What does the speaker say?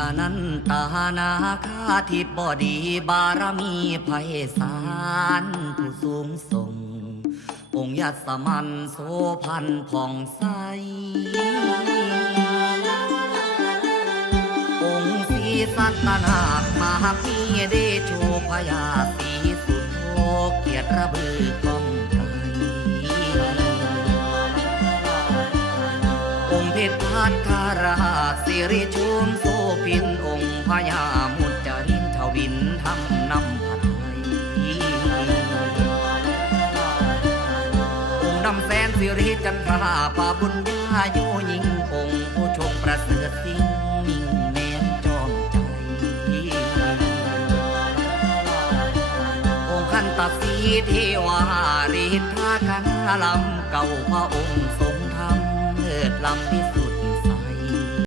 อนันตานาคาทิบดีบารมีไพศาลผู้สูงส่งองค์ยัสมันโสพันผ่องใสองค์ศรีสัตนาคมหามีเดโชพยาสีสุดโทเกียรติระบือกองไกลองค์เพชรพัทราชสิริชุมโสพินองค์พญามุจจรินทวินทำนำผัดไทยองค์ดำแสนสิริจันทราปาบุญญาโยยิงองค์ผู้ชงประเสริฐสิ่งมิ่งแม้นจอมใจองค์ขันตสีเทวาฤทธาคณาลำเก่าพระองค์ทรงธรรมเลิศลำพิสุ